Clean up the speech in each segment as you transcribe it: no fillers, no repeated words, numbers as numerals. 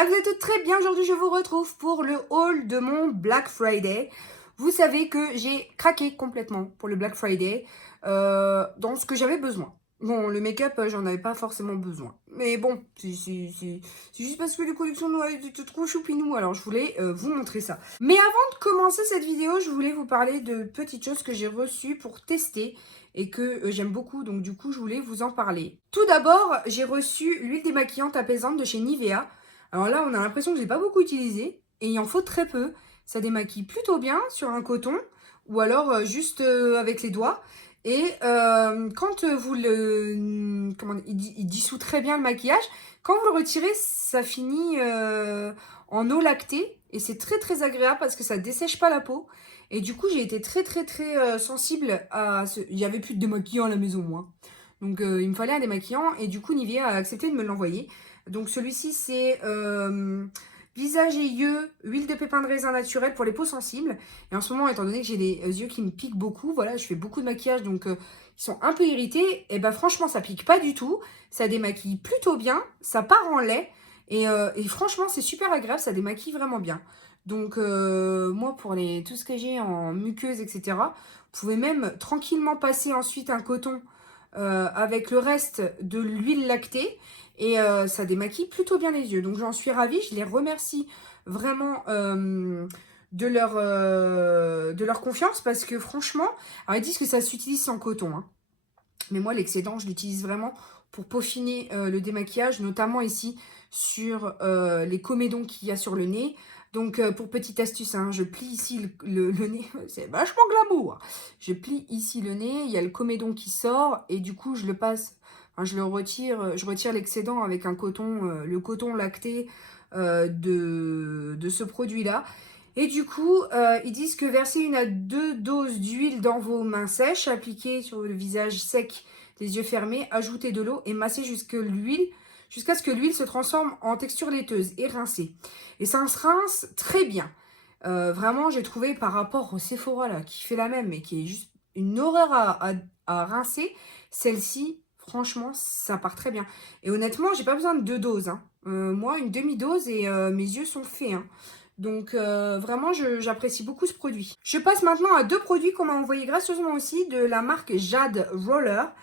J'espère que vous êtes toutes très bien. Aujourd'hui, je vous retrouve pour le haul de mon Black Friday. Vous savez que j'ai craqué complètement pour le Black Friday dans ce que j'avais besoin. Bon, le make-up, j'en avais pas forcément besoin. Mais bon, c'est juste parce que les collections Noël étaient trop choupinou, alors je voulais vous montrer ça. Mais avant de commencer cette vidéo, je voulais vous parler de petites choses que j'ai reçues pour tester et que j'aime beaucoup, donc du coup, je voulais vous en parler. Tout d'abord, j'ai reçu l'huile démaquillante apaisante de chez Nivea. Alors là, on a l'impression que je ne l'ai pas beaucoup utilisé et il en faut très peu. Ça démaquille plutôt bien sur un coton ou alors juste avec les doigts. Et quand vous le... il dissout très bien le maquillage. Quand vous le retirez, ça finit en eau lactée. Et c'est très très agréable parce que ça dessèche pas la peau. Et du coup, j'ai été très sensible à ce... Il n'y avait plus de démaquillant à la maison, moi. Donc il me fallait un démaquillant. Et du coup, Nivea a accepté de me l'envoyer. Donc celui-ci, c'est visage et yeux, huile de pépins de raisin naturel pour les peaux sensibles. Et en ce moment, étant donné que j'ai les yeux qui me piquent beaucoup, voilà, je fais beaucoup de maquillage, donc ils sont un peu irrités. Et ben franchement, ça pique pas du tout. Ça démaquille plutôt bien. Ça part en lait. Et franchement, c'est super agréable. Ça démaquille vraiment bien. Donc moi, pour tout ce que j'ai en muqueuse, etc., vous pouvez même tranquillement passer ensuite un coton avec le reste de l'huile lactée. Et ça démaquille plutôt bien les yeux. Donc j'en suis ravie. Je les remercie vraiment de leur confiance. Parce que franchement, alors ils disent que ça s'utilise sans coton. Hein. Mais moi, l'excédent, je l'utilise vraiment pour peaufiner le démaquillage. Notamment ici sur les comédons qu'il y a sur le nez. Donc, pour petite astuce, hein, je plie ici le nez. C'est vachement glamour. Je plie ici le nez. Il y a le comédon qui sort. Et du coup, je le passe... Enfin, je retire l'excédent avec un coton, le coton lacté de ce produit-là. Et du coup, ils disent que verser 1 à 2 doses d'huile dans vos mains sèches, appliquer sur le visage sec, les yeux fermés, ajouter de l'eau et masser jusqu'à ce que l'huile se transforme en texture laiteuse et rincer. Et ça se rince très bien. Vraiment, j'ai trouvé par rapport au Sephora là, qui fait la même, mais qui est juste une horreur à rincer, celle-ci, franchement, ça part très bien. Et honnêtement, j'ai pas besoin de 2 doses. Hein. Moi, une demi-dose et mes yeux sont faits. Hein. Donc vraiment, j'apprécie beaucoup ce produit. Je passe maintenant à 2 produits qu'on m'a envoyés gracieusement aussi de la marque Jade Roller.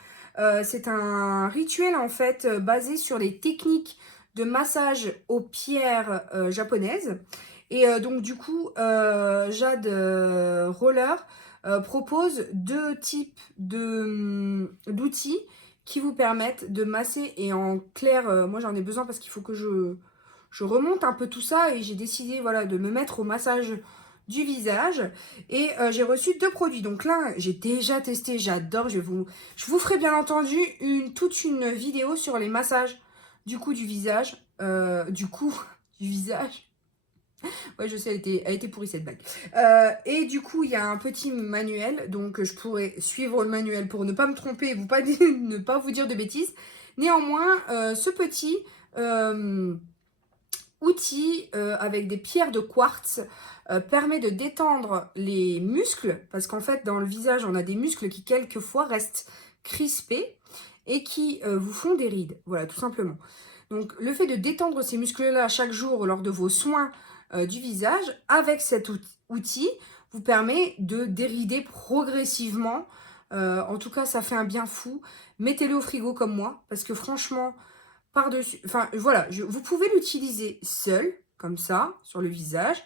C'est un rituel en fait basé sur les techniques de massage aux pierres japonaises. Et donc du coup, Jade Roller propose 2 types d'outils qui vous permettent de masser. Et en clair, moi j'en ai besoin parce qu'il faut que je remonte un peu tout ça et j'ai décidé voilà, de me mettre au massage du visage. Et j'ai reçu 2 produits. Donc là, j'ai déjà testé, j'adore. Je vous ferai bien entendu toute une vidéo sur les massages du cou du visage. Du cou du visage. Ouais, je sais, elle était pourrie cette blague. Et du coup, il y a un petit manuel. Donc je pourrais suivre le manuel pour ne pas me tromper et ne pas vous dire de bêtises. Néanmoins, ce petit... outil avec des pierres de quartz permet de détendre les muscles, parce qu'en fait dans le visage on a des muscles qui quelquefois restent crispés et qui vous font des rides, voilà tout simplement. Donc le fait de détendre ces muscles là chaque jour lors de vos soins du visage avec cet outil vous permet de dérider progressivement. En tout cas ça fait un bien fou. Mettez-le au frigo comme moi parce que franchement par-dessus, enfin voilà, vous pouvez l'utiliser seul, comme ça, sur le visage.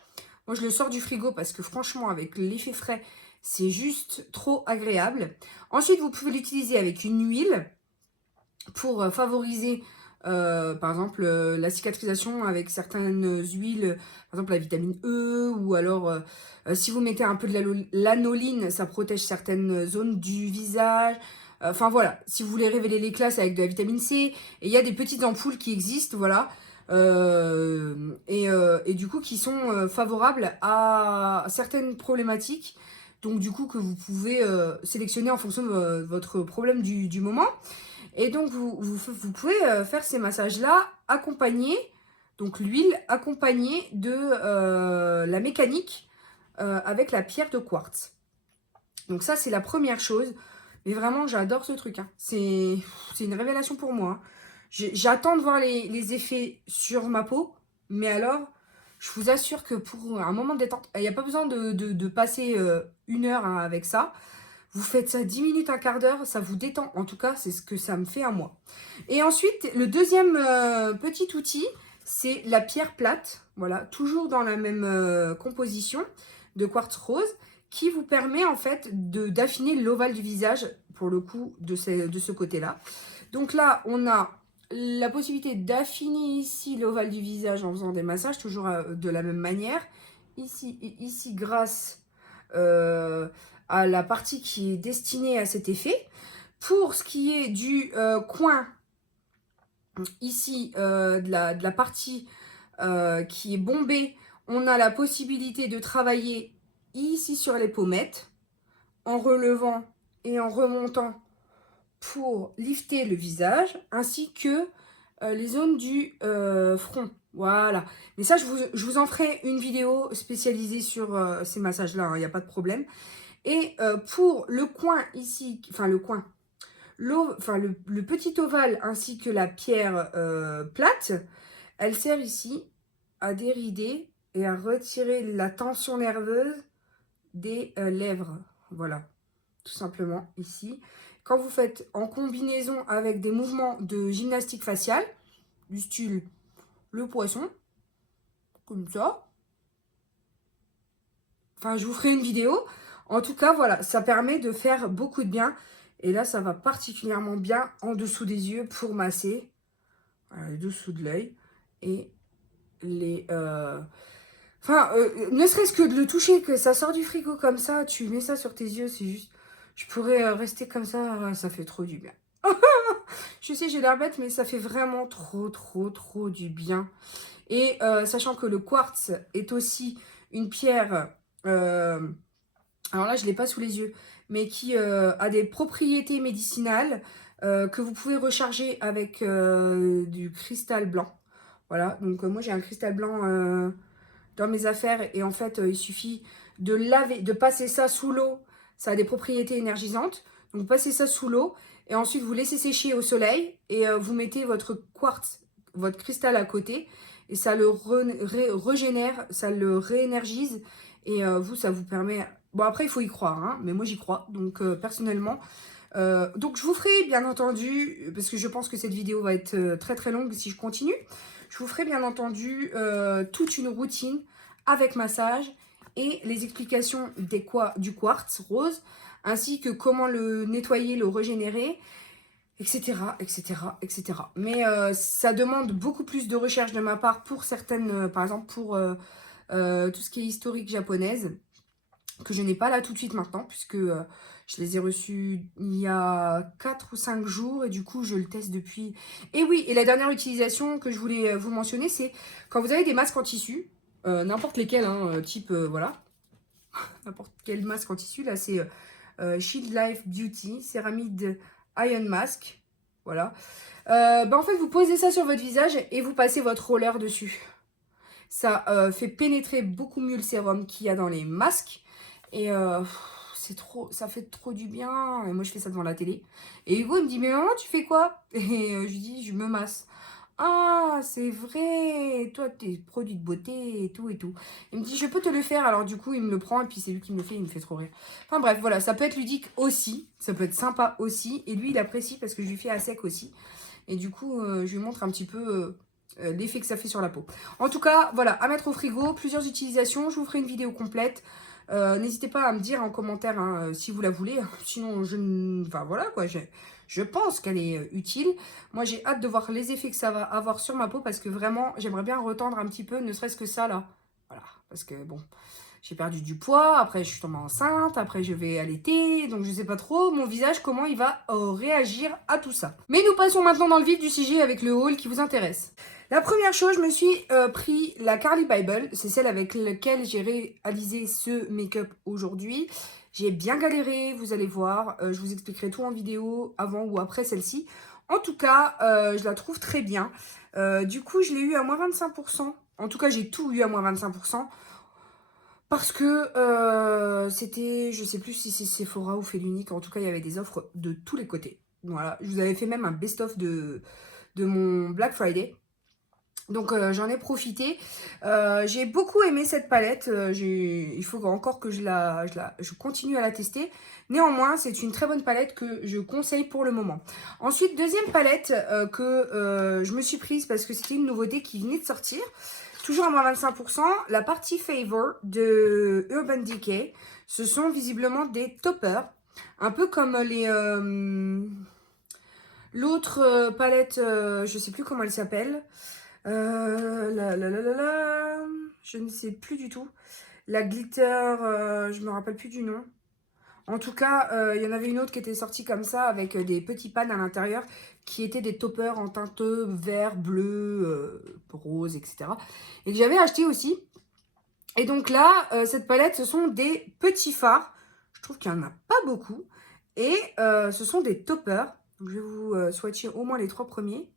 Moi je le sors du frigo parce que franchement avec l'effet frais, c'est juste trop agréable. Ensuite vous pouvez l'utiliser avec une huile pour favoriser par exemple la cicatrisation avec certaines huiles, par exemple la vitamine E, ou alors si vous mettez un peu de l'anoline, ça protège certaines zones du visage. Enfin voilà, si vous voulez révéler l'éclat, c'est avec de la vitamine C. Et il y a des petites ampoules qui existent, voilà. Et du coup qui sont favorables à certaines problématiques. Donc du coup que vous pouvez sélectionner en fonction de votre problème du moment. Et donc vous pouvez faire ces massages-là accompagnés, donc l'huile accompagnée de la mécanique avec la pierre de quartz. Donc ça c'est la première chose. Mais vraiment, j'adore ce truc. Hein. C'est une révélation pour moi. Hein. J'attends de voir les effets sur ma peau. Mais alors, je vous assure que pour un moment de détente, il n'y a pas besoin de passer 1 heure hein, avec ça. Vous faites ça 10 minutes, un quart d'heure, ça vous détend. En tout cas, c'est ce que ça me fait à moi. Et ensuite, le deuxième petit outil, c'est la pierre plate. Voilà, toujours dans la même composition de quartz rose qui vous permet en fait d'affiner l'ovale du visage, pour le coup, de ce côté-là. Donc là, on a la possibilité d'affiner ici l'ovale du visage en faisant des massages, toujours de la même manière. Ici et ici, grâce à la partie qui est destinée à cet effet. Pour ce qui est du coin, ici, de la partie qui est bombée, on a la possibilité de travailler ici sur les pommettes, en relevant et en remontant pour lifter le visage, ainsi que les zones du front. Voilà. Mais ça, je vous en ferai une vidéo spécialisée sur ces massages-là, il n'y a pas de problème. Et pour le coin ici, enfin le coin, le petit ovale ainsi que la pierre plate, elle sert ici à dérider et à retirer la tension nerveuse des lèvres. Voilà, tout simplement ici. Quand vous faites en combinaison avec des mouvements de gymnastique faciale, du style le poisson, comme ça. Enfin, je vous ferai une vidéo. En tout cas, voilà, ça permet de faire beaucoup de bien. Et là, ça va particulièrement bien en dessous des yeux pour masser. Voilà, le dessous de l'œil. Et les... Enfin, ne serait-ce que de le toucher, que ça sort du frigo comme ça, tu mets ça sur tes yeux, c'est juste... Je pourrais rester comme ça fait trop du bien. Je sais, j'ai l'air bête, mais ça fait vraiment trop du bien. Et sachant que le quartz est aussi une pierre... alors là, je ne l'ai pas sous les yeux, mais qui a des propriétés médicinales que vous pouvez recharger avec du cristal blanc. Voilà, donc moi j'ai un cristal blanc dans mes affaires et en fait il suffit de laver, de passer ça sous l'eau. Ça a des propriétés énergisantes. Donc passez ça sous l'eau et ensuite vous laissez sécher au soleil et vous mettez votre quartz, votre cristal à côté et ça le régénère, ça le réénergise et vous, ça vous permet... Bon, après, il faut y croire, hein, mais moi, j'y crois. Donc, personnellement... donc, je vous ferai, bien entendu, parce que je pense que cette vidéo va être très longue si je continue, je vous ferai, bien entendu, toute une routine avec massage et les explications du quartz rose, ainsi que comment le nettoyer, le régénérer, etc., etc. Mais ça demande beaucoup plus de recherche de ma part pour certaines, par exemple, pour tout ce qui est historique japonaise, que je n'ai pas là tout de suite maintenant, puisque je les ai reçus il y a 4 ou 5 jours, et du coup, je le teste depuis. Et oui, et la dernière utilisation que je voulais vous mentionner, c'est quand vous avez des masques en tissu, n'importe lesquels, hein, type, voilà, n'importe quel masque en tissu, là, c'est Shield Life Beauty, Céramide Iron Mask, voilà. En fait, vous posez ça sur votre visage et vous passez votre roller dessus. Ça fait pénétrer beaucoup mieux le sérum qu'il y a dans les masques. Et c'est trop, ça fait trop du bien. Et moi, je fais ça devant la télé. Et Hugo, il me dit, mais maman, tu fais quoi? Et je lui dis, je me masse. Ah, c'est vrai. Toi, tes produits de beauté et tout et tout. Il me dit, je peux te le faire. Alors, du coup, il me le prend. Et puis, c'est lui qui me le fait. Il me fait trop rire. Enfin, bref, voilà. Ça peut être ludique aussi. Ça peut être sympa aussi. Et lui, il apprécie parce que je lui fais à sec aussi. Et du coup, je lui montre un petit peu... l'effet que ça fait sur la peau. En tout cas, voilà, à mettre au frigo, plusieurs utilisations. Je vous ferai une vidéo complète. N'hésitez pas à me dire en commentaire hein, si vous la voulez. Sinon, enfin voilà quoi, je pense qu'elle est utile. Moi, j'ai hâte de voir les effets que ça va avoir sur ma peau parce que vraiment, j'aimerais bien retendre un petit peu, ne serait-ce que ça là. Voilà, parce que bon, j'ai perdu du poids, après je suis tombée enceinte, après je vais allaiter, donc je sais pas trop mon visage comment il va réagir à tout ça. Mais nous passons maintenant dans le vif du sujet avec le haul qui vous intéresse. La première chose, je me suis pris la Carli Bible, c'est celle avec laquelle j'ai réalisé ce make-up aujourd'hui. J'ai bien galéré, vous allez voir, je vous expliquerai tout en vidéo avant ou après celle-ci. En tout cas, je la trouve très bien. Du coup, je l'ai eu à moins 25%. En tout cas, j'ai tout eu à moins 25%. Parce que c'était, je sais plus si c'est Sephora ou Félunique, en tout cas, il y avait des offres de tous les côtés. Voilà, je vous avais fait même un best-of de mon Black Friday. Donc j'en ai profité. J'ai beaucoup aimé cette palette. Il faut encore que je continue à la tester. Néanmoins, c'est une très bonne palette que je conseille pour le moment. Ensuite, deuxième palette que je me suis prise parce que c'était une nouveauté qui venait de sortir. Toujours à moins 25%, la partie Favor de Urban Decay. Ce sont visiblement des toppers. Un peu comme les... l'autre palette, je sais plus comment elle s'appelle. Je ne sais plus du tout. La glitter, je me rappelle plus du nom. En tout cas, il y en avait une autre qui était sortie comme ça avec des petits pads à l'intérieur qui étaient des toppers en teinte vert, bleu, rose, etc. Et que j'avais acheté aussi. Et donc là, cette palette, ce sont des petits fards. Je trouve qu'il n'y en a pas beaucoup. Et ce sont des toppers. Donc, je vais vous swatcher au moins les 3 premiers.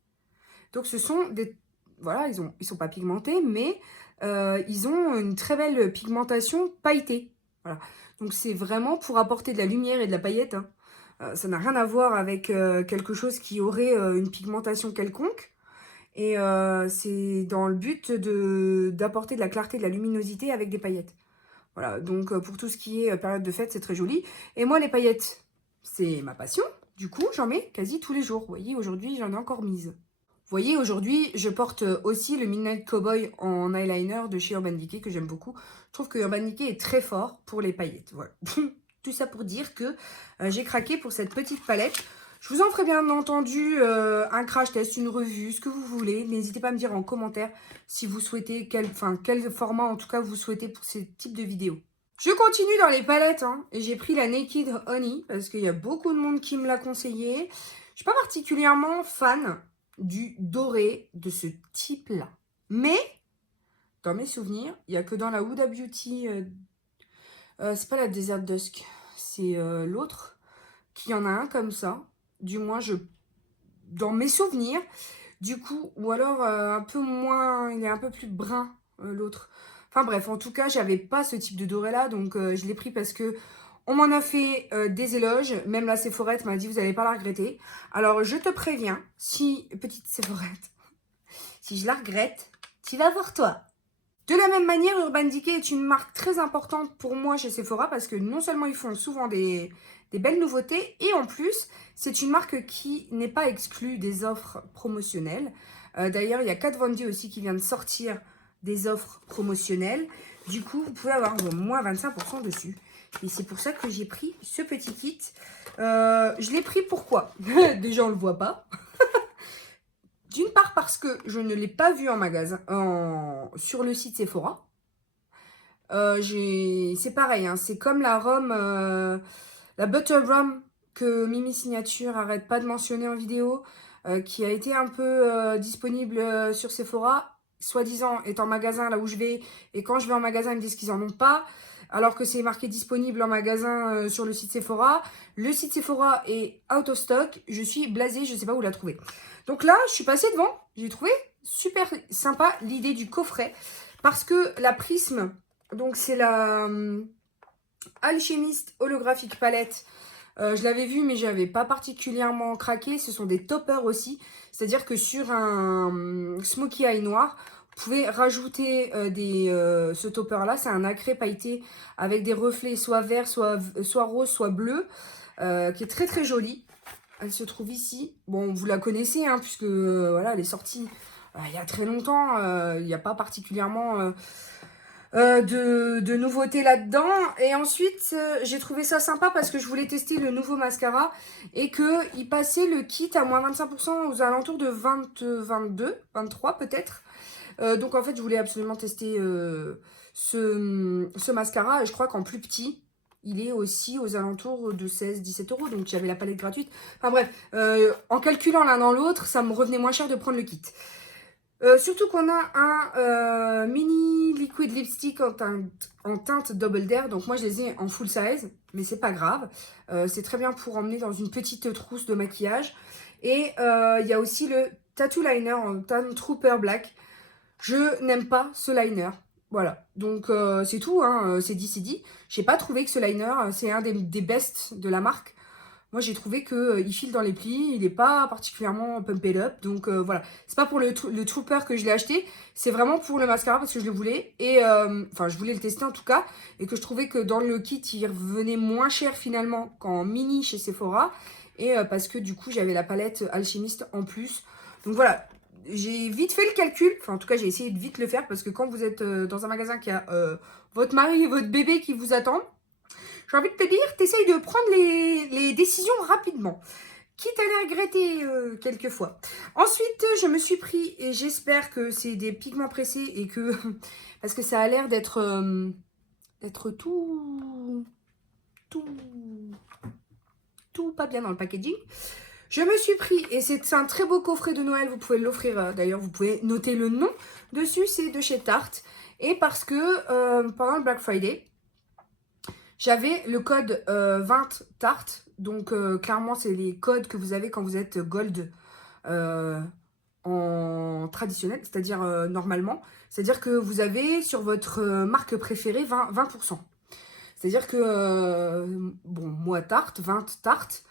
Donc ce sont des... Voilà, ils sont pas pigmentés, mais ils ont une très belle pigmentation pailletée. Voilà. Donc c'est vraiment pour apporter de la lumière et de la paillette. Hein. Ça n'a rien à voir avec quelque chose qui aurait une pigmentation quelconque. Et c'est dans le but d'apporter de la clarté, de la luminosité avec des paillettes. Voilà, donc pour tout ce qui est période de fête, c'est très joli. Et moi, les paillettes, c'est ma passion. Du coup, j'en mets quasi tous les jours. Vous voyez, aujourd'hui, j'en ai encore mise. Vous voyez, aujourd'hui, je porte aussi le Midnight Cowboy en eyeliner de chez Urban Decay, que j'aime beaucoup. Je trouve que Urban Decay est très fort pour les paillettes. Voilà. Tout ça pour dire que j'ai craqué pour cette petite palette. Je vous en ferai bien entendu un crash test, une revue, ce que vous voulez. N'hésitez pas à me dire en commentaire si vous souhaitez, quel format en tout cas vous souhaitez pour ce type de vidéo. Je continue dans les palettes, hein, et j'ai pris la Naked Honey, parce qu'il y a beaucoup de monde qui me l'a conseillé. Je ne suis pas particulièrement fan du doré de ce type-là. Mais, dans mes souvenirs, il n'y a que dans la Huda Beauty, c'est pas la Desert Dusk, c'est l'autre, qui en a un comme ça. Du moins, dans mes souvenirs, du coup, ou alors un peu moins, il est un peu plus brun, l'autre. Enfin bref, en tout cas, j'avais pas ce type de doré là, donc je l'ai pris parce que on m'en a fait des éloges. Même la Sephorette m'a dit, vous n'allez pas la regretter. Alors, je te préviens, si, petite Sephorette, si je la regrette, tu vas voir toi. De la même manière, Urban Decay est une marque très importante pour moi chez Sephora parce que non seulement ils font souvent des belles nouveautés et en plus, c'est une marque qui n'est pas exclue des offres promotionnelles. D'ailleurs, il y a Kat Von D aussi qui vient de sortir des offres promotionnelles. Du coup, vous pouvez avoir au moins 25% dessus. Et c'est pour ça que j'ai pris ce petit kit. Je l'ai pris pourquoi? Déjà, on ne le voit pas. D'une part parce que je ne l'ai pas vu en magasin, sur le site Sephora. C'est pareil, hein, c'est comme la rhum, la Butter Rum que Mimi Signature arrête pas de mentionner en vidéo, qui a été un peu disponible sur Sephora, soi-disant est en magasin là où je vais, et quand je vais en magasin ils me disent qu'ils en ont pas, alors que c'est marqué disponible en magasin sur le site Sephora. Le site Sephora est out of stock, je suis blasée, je ne sais pas où la trouver. Donc là, je suis passée devant, j'ai trouvé super sympa l'idée du coffret, parce que la Prisme, donc c'est la Alchemist Holographic Palette, je l'avais vu mais je n'avais pas particulièrement craqué. Ce sont des toppers aussi, c'est-à-dire que sur un smoky eye noir, vous pouvez rajouter ce topper là, c'est un nacré pailleté avec des reflets soit vert, soit rose, soit bleu, qui est très très joli. Elle se trouve ici. Bon, vous la connaissez, hein, puisque voilà, elle est sortie il y a très longtemps. Il n'y a pas particulièrement de nouveautés là-dedans. Et ensuite, j'ai trouvé ça sympa parce que je voulais tester le nouveau mascara et qu'il passait le kit à moins 25% aux alentours de 22, 23 peut-être. Donc en fait, je voulais absolument tester ce mascara. Et je crois qu'en plus petit, il est aussi aux alentours de 16-17 €. Donc j'avais la palette gratuite. Enfin bref, en calculant l'un dans l'autre, ça me revenait moins cher de prendre le kit. Surtout qu'on a un mini liquid lipstick en teinte Double Dare. Donc moi je les ai en full size, mais c'est pas grave. C'est très bien pour emmener dans une petite trousse de maquillage. Et il y a aussi le Tattoo Liner en teinte Trooper Black. Je n'aime pas ce liner. Voilà, donc c'est tout, hein, c'est dit, c'est dit. J'ai pas trouvé que ce liner, c'est un des bests de la marque. Moi, j'ai trouvé qu'il file dans les plis, il n'est pas particulièrement pumped up. Donc voilà, c'est pas pour le Trooper que je l'ai acheté, c'est vraiment pour le mascara parce que je le voulais. Et enfin, je voulais le tester en tout cas. Et que je trouvais que dans le kit, il revenait moins cher finalement qu'en mini chez Sephora. Et parce que du coup, j'avais la palette alchimiste en plus. Donc voilà, j'ai vite fait le calcul. Enfin, en tout cas, j'ai essayé de vite le faire parce que quand vous êtes dans un magasin qui a votre mari et votre bébé qui vous attendent, j'ai envie de te dire, t'essayes de prendre les décisions rapidement, quitte à les regretter quelquefois. Ensuite, je me suis pris, et j'espère que c'est des pigments pressés et que, parce que ça a l'air d'être tout pas bien dans le packaging. Je me suis pris, et c'est un très beau coffret de Noël, vous pouvez l'offrir, d'ailleurs vous pouvez noter le nom dessus, c'est de chez Tarte. Et parce que pendant le Black Friday, j'avais le code 20 Tarte, donc clairement c'est les codes que vous avez quand vous êtes Gold en traditionnel, c'est-à-dire normalement. C'est-à-dire que vous avez sur votre marque préférée 20%. C'est-à-dire que, bon, moi Tarte, 20 Tarte,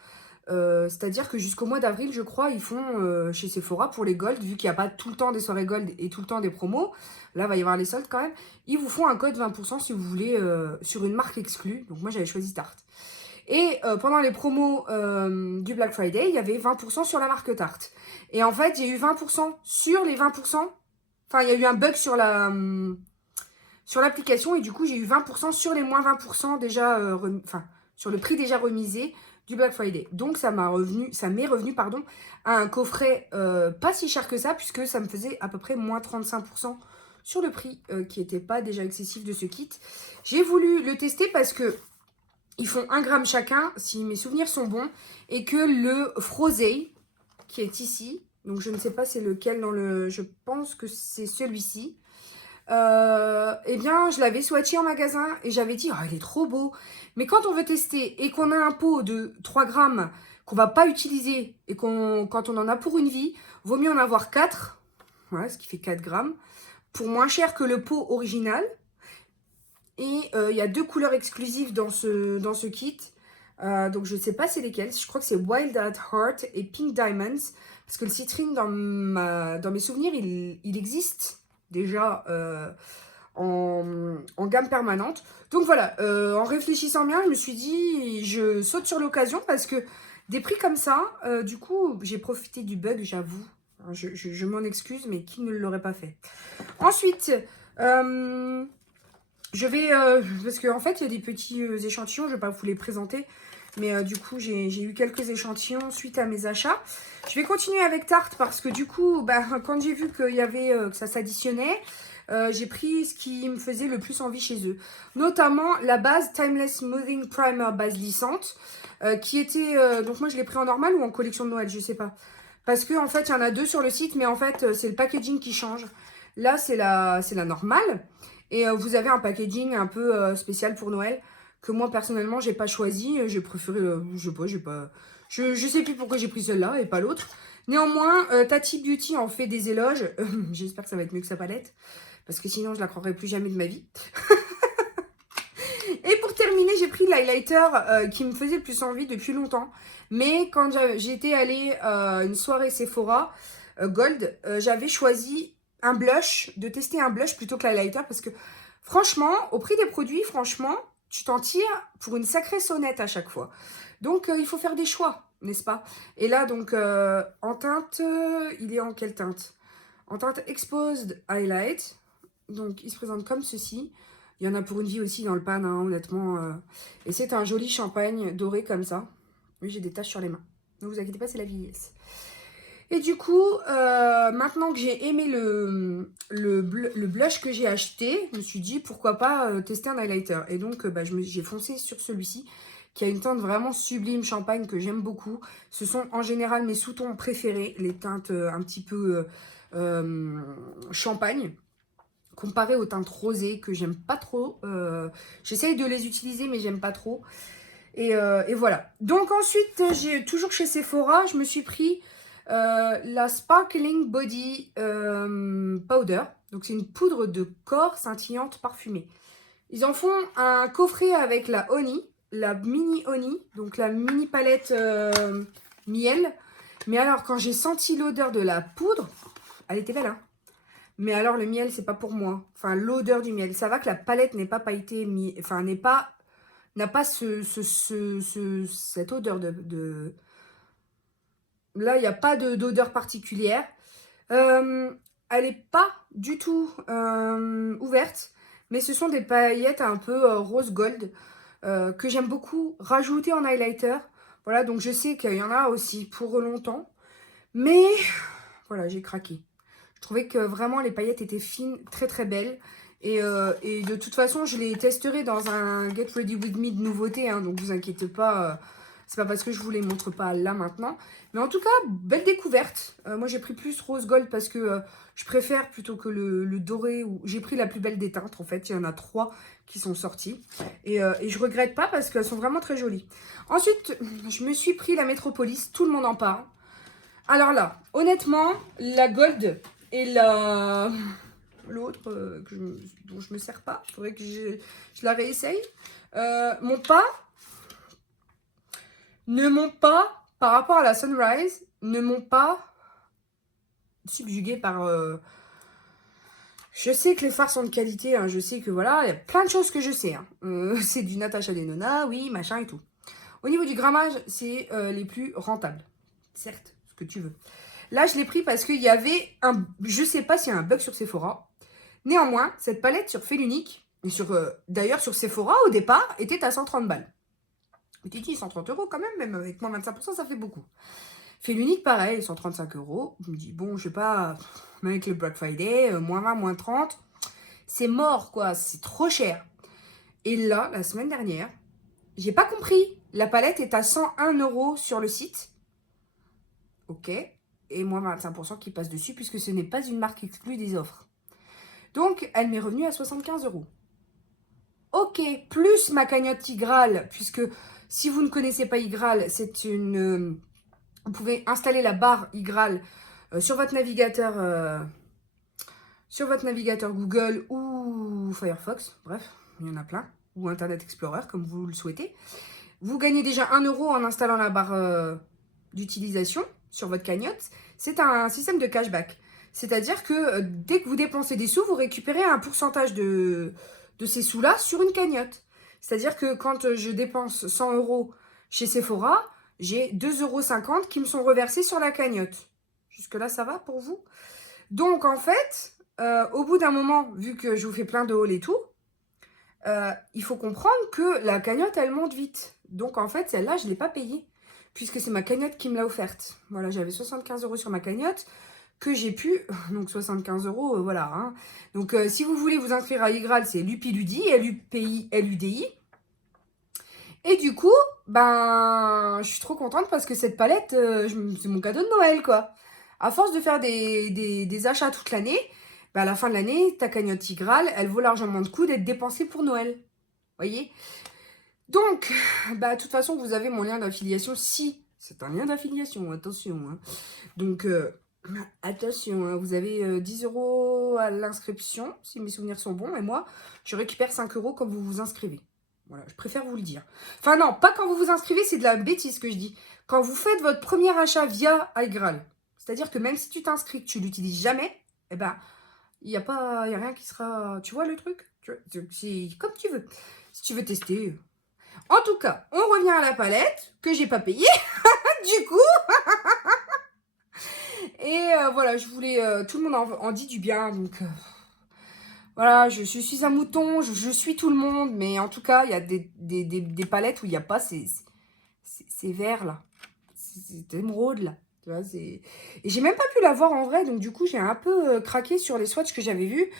c'est-à-dire que jusqu'au mois d'avril, je crois, ils font chez Sephora pour les Gold, vu qu'il n'y a pas tout le temps des soirées Gold et tout le temps des promos. Là, il va y avoir les soldes quand même. Ils vous font un code 20% si vous voulez sur une marque exclue. Donc moi, j'avais choisi Tarte. Et pendant les promos du Black Friday, il y avait 20% sur la marque Tarte. Et en fait, j'ai eu 20% sur les 20%. Enfin, il y a eu un bug sur sur l'application et du coup, j'ai eu 20% sur les moins 20% déjà, enfin, sur le prix déjà remisé du Black Friday. Donc ça m'est revenu pardon, à un coffret pas si cher que ça, puisque ça me faisait à peu près moins 35% sur le prix qui n'était pas déjà excessif de ce kit. J'ai voulu le tester parce que ils font 1 gramme chacun, si mes souvenirs sont bons, et que le Frosé, qui est ici, donc je ne sais pas c'est lequel dans le... Je pense que c'est celui-ci. Eh bien, je l'avais swatché en magasin et j'avais dit, oh, il est trop beau. Mais quand on veut tester et qu'on a un pot de 3 grammes qu'on va pas utiliser et quand on en a pour une vie, vaut mieux en avoir 4, voilà, ce qui fait 4 grammes, pour moins cher que le pot original. Et il y a 2 couleurs exclusives dans ce kit. Donc je ne sais pas c'est lesquelles. Je crois que c'est Wild at Heart et Pink Diamonds. Parce que le citrine, dans mes souvenirs, il existe déjà en gamme permanente. Donc voilà, en réfléchissant bien, je me suis dit, je saute sur l'occasion parce que des prix comme ça, du coup, j'ai profité du bug, j'avoue. Je m'en excuse, mais qui ne l'aurait pas fait. Ensuite, je vais, parce qu'en fait, il y a des petits échantillons, je ne vais pas vous les présenter. Mais du coup, j'ai eu quelques échantillons suite à mes achats. Je vais continuer avec Tarte parce que du coup, bah, quand j'ai vu qu'il y avait, que ça s'additionnait, j'ai pris ce qui me faisait le plus envie chez eux. Notamment la base Timeless Smoothing Primer base lissante, qui était, donc moi je l'ai pris en normal ou en collection de Noël, je sais pas. Parce que en fait, il y en a 2 sur le site, mais en fait, c'est le packaging qui change. Là, c'est la normale. Et vous avez un packaging un peu spécial pour Noël que moi personnellement j'ai pas choisi, j'ai préféré, je sais plus pourquoi j'ai pris celle-là et pas l'autre. Néanmoins, Tati Beauty en fait des éloges, j'espère que ça va être mieux que sa palette, parce que sinon je la croirais plus jamais de ma vie. Et pour terminer, j'ai pris l'highlighter qui me faisait le plus envie depuis longtemps, mais quand j'étais allée à une soirée Sephora Gold, j'avais choisi un blush, de tester un blush plutôt que l'highlighter, parce que franchement, au prix des produits, franchement, tu t'en tires pour une sacrée sonnette à chaque fois. Donc, il faut faire des choix, n'est-ce pas? Et là, donc, en teinte, il est en quelle teinte? En teinte Exposed Highlight. Donc, il se présente comme ceci. Il y en a pour une vie aussi dans le pan, hein, honnêtement. Et c'est un joli champagne doré comme ça. Oui, j'ai des taches sur les mains. Ne vous inquiétez pas, c'est la vieillesse. Et du coup, maintenant que j'ai aimé le blush que j'ai acheté, je me suis dit pourquoi pas tester un highlighter. Et donc, j'ai foncé sur celui-ci qui a une teinte vraiment sublime champagne que j'aime beaucoup. Ce sont en général mes sous-tons préférés, les teintes un petit peu champagne, comparé aux teintes rosées que j'aime pas trop. J'essaye de les utiliser, mais j'aime pas trop. Et voilà. Donc ensuite, j'ai toujours chez Sephora, je me suis pris la Sparkling Body Powder. Donc c'est une poudre de corps scintillante parfumée. Ils en font un coffret avec la honey. la mini honey, donc la mini palette miel. Mais alors, quand j'ai senti l'odeur de la poudre, elle était belle, hein. Mais alors, le miel, c'est pas pour moi. Enfin, l'odeur du miel. Ça va que la palette n'est pas pailletée, enfin, n'a pas cette odeur Là, il n'y a pas d'odeur particulière. Elle n'est pas du tout ouverte, mais ce sont des paillettes un peu rose gold que j'aime beaucoup rajouter en highlighter. Voilà, donc je sais qu'il y en a aussi pour longtemps, mais voilà, j'ai craqué. Je trouvais que vraiment les paillettes étaient fines, très très belles. Et de toute façon, je les testerai dans un Get Ready With Me de nouveauté, hein, donc vous inquiétez pas. C'est pas parce que je vous les montre pas là maintenant. Mais en tout cas, belle découverte. Moi, j'ai pris plus rose gold parce que je préfère plutôt que le doré. J'ai pris la plus belle des teintes, en fait. Il y en a 3 qui sont sorties. Et je regrette pas parce qu'elles sont vraiment très jolies. Ensuite, je me suis pris la Metropolis. Tout le monde en parle. Alors là, honnêtement, la gold et l'autre dont je me sers pas, il faudrait que je la réessaye, ne m'ont pas, par rapport à la Sunrise, ne m'ont pas subjugué par... Je sais que les fards sont de qualité, hein, je sais que voilà, il y a plein de choses que je sais. Hein. C'est du Natasha Denona, oui, machin et tout. Au niveau du grammage, c'est les plus rentables. Certes, ce que tu veux. Là, je l'ai pris parce qu'il y avait un... Je sais pas s'il y a un bug sur Sephora. Néanmoins, cette palette sur Fait l'Unique, et d'ailleurs sur Sephora, au départ, était à 130 balles. Mais tu dis 130 € quand même avec moins 25%, ça fait beaucoup. Fait l'Unique, pareil, 135 €. Je me dis, bon, je sais pas, avec le Black Friday, moins 20, moins 30, c'est mort, quoi, c'est trop cher. Et là, la semaine dernière, j'ai pas compris. La palette est à 101 € sur le site. Ok. Et moins 25% qui passe dessus, puisque ce n'est pas une marque exclue des offres. Donc, elle m'est revenue à 75 €. Ok, plus ma cagnotte Igral, puisque si vous ne connaissez pas Igral, c'est une... vous pouvez installer la barre Igral sur votre navigateur Google ou Firefox, bref, il y en a plein, ou Internet Explorer, comme vous le souhaitez. Vous gagnez déjà 1 € en installant la barre d'utilisation sur votre cagnotte. C'est un système de cashback. C'est-à-dire que dès que vous dépensez des sous, vous récupérez un pourcentage de ces sous-là sur une cagnotte. C'est-à-dire que quand je dépense 100 € chez Sephora, j'ai 2,50 € qui me sont reversés sur la cagnotte. Jusque-là, ça va pour vous? Donc, en fait, au bout d'un moment, vu que je vous fais plein de hauls et tout, il faut comprendre que la cagnotte, elle monte vite. Donc, en fait, celle-là, je ne l'ai pas payée, puisque c'est ma cagnotte qui me l'a offerte. Voilà, j'avais 75 € sur ma cagnotte, que j'ai pu, donc 75 €, voilà. Hein. Donc, si vous voulez vous inscrire à Igral, c'est Lupiludi, Lupiludi. Et du coup, ben, je suis trop contente parce que cette palette, c'est mon cadeau de Noël, quoi. À force de faire des achats toute l'année, ben à la fin de l'année, ta cagnotte Igral, elle vaut largement le coup d'être dépensée pour Noël. Voyez? Donc, bah, de toute façon, vous avez mon lien d'affiliation si c'est un lien d'affiliation, attention. Hein. Donc, attention, hein, vous avez 10 € à l'inscription, si mes souvenirs sont bons, et moi, je récupère 5 € quand vous vous inscrivez. Voilà, je préfère vous le dire. Enfin non, pas quand vous vous inscrivez, c'est de la bêtise que je dis. Quand vous faites votre premier achat via iGral, c'est-à-dire que même si tu t'inscris, que tu l'utilises jamais, eh ben, il n'y a rien qui sera... Tu vois le truc? C'est comme tu veux. Si tu veux tester... En tout cas, on revient à la palette, que j'ai pas payée, du coup. Et voilà, je voulais... tout le monde en dit du bien, donc... voilà, je suis un mouton, je suis tout le monde, mais en tout cas, il y a des palettes où il n'y a pas ces verts là, c'est émeraude là, tu vois, et j'ai même pas pu la voir en vrai, donc du coup, j'ai un peu craqué sur les swatchs que j'avais vus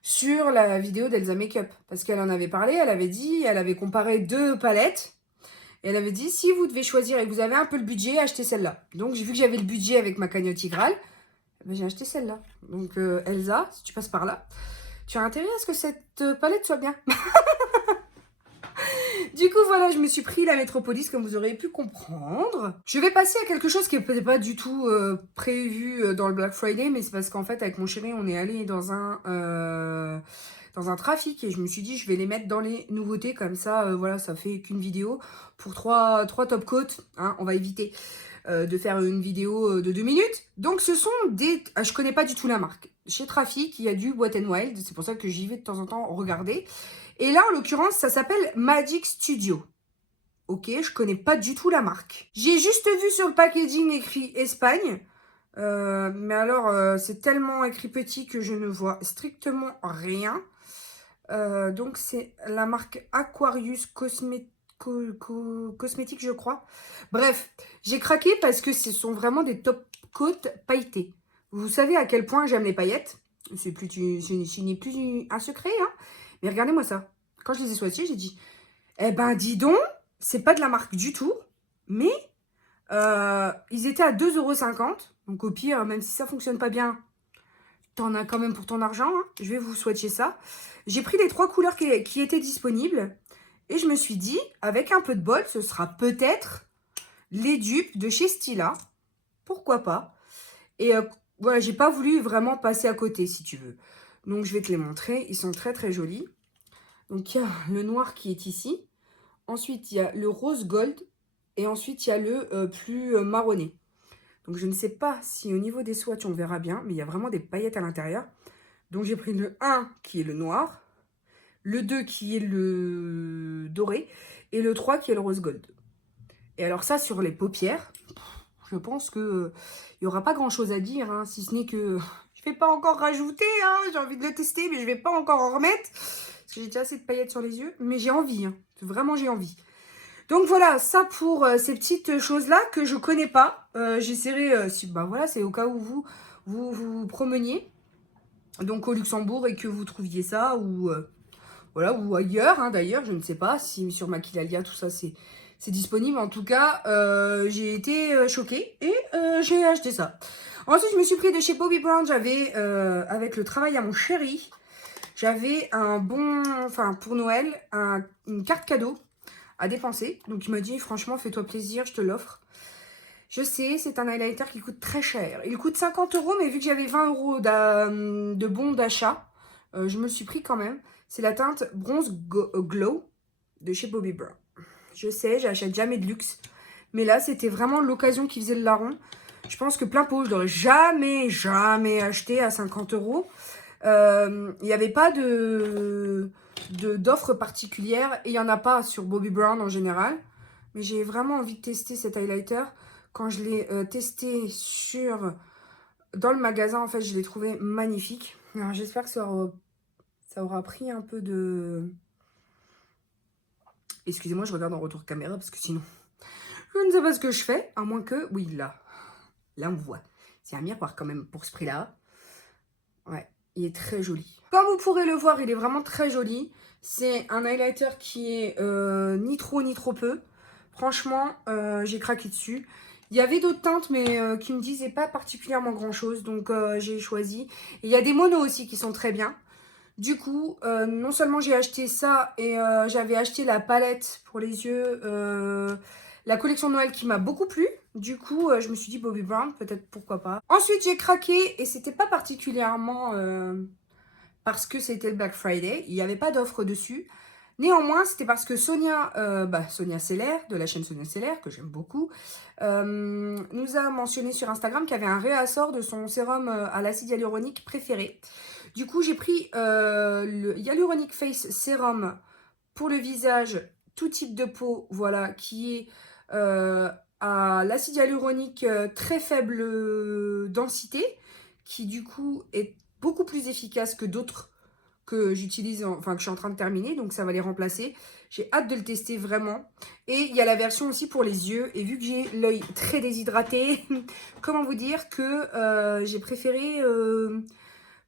sur la vidéo d'Elsa Makeup, parce qu'elle en avait parlé, elle avait dit, elle avait comparé 2 palettes, et elle avait dit, si vous devez choisir et que vous avez un peu le budget, achetez celle-là. Donc, j'ai vu que j'avais le budget avec ma cagnotte Igral, ben, j'ai acheté celle-là. Donc, Elsa, si tu passes par là, tu as intérêt à ce que cette palette soit bien. Du coup, voilà, je me suis pris la Metropolis, comme vous aurez pu comprendre. Je vais passer à quelque chose qui n'est peut-être pas du tout prévu dans le Black Friday, mais c'est parce qu'en fait, avec mon chéri, on est allé dans dans un trafic et je me suis dit je vais les mettre dans les nouveautés comme ça, voilà, ça fait qu'une vidéo pour trois top coats, hein, on va éviter de faire une vidéo de 2 minutes. Donc ce sont des... Ah, je connais pas du tout la marque. Chez Trafic, il y a du Wet n Wild, c'est pour ça que j'y vais de temps en temps regarder. Et là, en l'occurrence, ça s'appelle Magic Studio. Ok, je connais pas du tout la marque. J'ai juste vu sur le packaging écrit Espagne. Mais alors, c'est tellement écrit petit que je ne vois strictement rien. Donc, c'est la marque Aquarius Cosmétique, je crois. Bref, j'ai craqué parce que ce sont vraiment des top coats pailletés. Vous savez à quel point j'aime les paillettes. Ce n'est plus un secret, hein. Mais regardez-moi ça. Quand je les ai swatchés, j'ai dit, eh ben, dis donc, c'est pas de la marque du tout, mais ils étaient à 2,50 €. Donc au pire, même si ça fonctionne pas bien, t'en as quand même pour ton argent, hein. Je vais vous swatcher ça. J'ai pris les 3 couleurs qui étaient disponibles. Et je me suis dit, avec un peu de bol, ce sera peut-être les dupes de chez Stila. Pourquoi pas. Et voilà, j'ai pas voulu vraiment passer à côté, si tu veux. Donc je vais te les montrer. Ils sont très très jolis. Donc il y a le noir qui est ici. Ensuite, il y a le rose gold. Et ensuite, il y a le plus marronné. Donc, je ne sais pas si au niveau des swatchs, on verra bien. Mais il y a vraiment des paillettes à l'intérieur. Donc, j'ai pris le 1 qui est le noir. Le 2 qui est le doré. Et le 3 qui est le rose gold. Et alors ça, sur les paupières, je pense que il n'y aura pas grand-chose à dire. Hein, si ce n'est que je ne vais pas encore rajouter. Hein, j'ai envie de le tester, mais je ne vais pas encore en remettre. Parce que j'ai déjà assez de paillettes sur les yeux. Mais j'ai envie. Hein, vraiment, j'ai envie. Donc voilà, ça pour ces petites choses-là que je connais pas. J'essaierai, si bah voilà, c'est au cas où vous promeniez, donc au Luxembourg et que vous trouviez ça, ou voilà, ou ailleurs, hein, d'ailleurs, je ne sais pas si sur Maquilalia, tout ça, c'est disponible. En tout cas, j'ai été choquée et j'ai acheté ça. Ensuite, je me suis pris de chez Bobbi Brown. J'avais, avec le travail à mon chéri, j'avais un bon, enfin pour Noël, une carte cadeau à dépenser. Donc il m'a dit franchement fais-toi plaisir, je te l'offre. Je sais, c'est un highlighter qui coûte très cher. Il coûte 50 €, mais vu que j'avais 20 € de bons d'achat, je me le suis pris quand même. C'est la teinte Bronze Glow de chez Bobbi Brown. Je sais, j'achète jamais de luxe. Mais là, c'était vraiment l'occasion qui faisait le larron. Je pense que plein pot, je n'aurais jamais acheté à 50 €. Il n'y avait pas d'offres particulières et il n'y en a pas sur Bobbi Brown en général. Mais j'ai vraiment envie de tester cet highlighter. Quand je l'ai testé dans le magasin, en fait, je l'ai trouvé magnifique. Alors j'espère que ça aura pris un peu de... Excusez-moi, je regarde en retour caméra parce que sinon, je ne sais pas ce que je fais. À moins que... Oui, là on voit. C'est un miroir quand même pour ce prix-là. Ouais. Il est très joli. Comme vous pourrez le voir, il est vraiment très joli. C'est un highlighter qui est ni trop ni trop peu. Franchement, j'ai craqué dessus. Il y avait d'autres teintes, mais qui me disaient pas particulièrement grand-chose. Donc, j'ai choisi. Et il y a des monos aussi qui sont très bien. Du coup, non seulement j'ai acheté ça, et j'avais acheté la palette pour les yeux, la collection de Noël qui m'a beaucoup plu. Du coup, je me suis dit Bobbi Brown, peut-être pourquoi pas. Ensuite, j'ai craqué et c'était pas particulièrement parce que c'était le Black Friday. Il n'y avait pas d'offre dessus. Néanmoins, c'était parce que Sonia Seller, de la chaîne Sonia Seller, que j'aime beaucoup, nous a mentionné sur Instagram qu'il y avait un réassort de son sérum à l'acide hyaluronique préféré. Du coup, j'ai pris le Hyaluronic Face Serum pour le visage, tout type de peau, voilà, qui est à l'acide hyaluronique très faible densité, qui du coup est beaucoup plus efficace que d'autres que j'utilise, enfin que je suis en train de terminer, donc ça va les remplacer. J'ai hâte de le tester vraiment. Et il y a la version aussi pour les yeux, et vu que j'ai l'œil très déshydraté, comment vous dire que j'ai préféré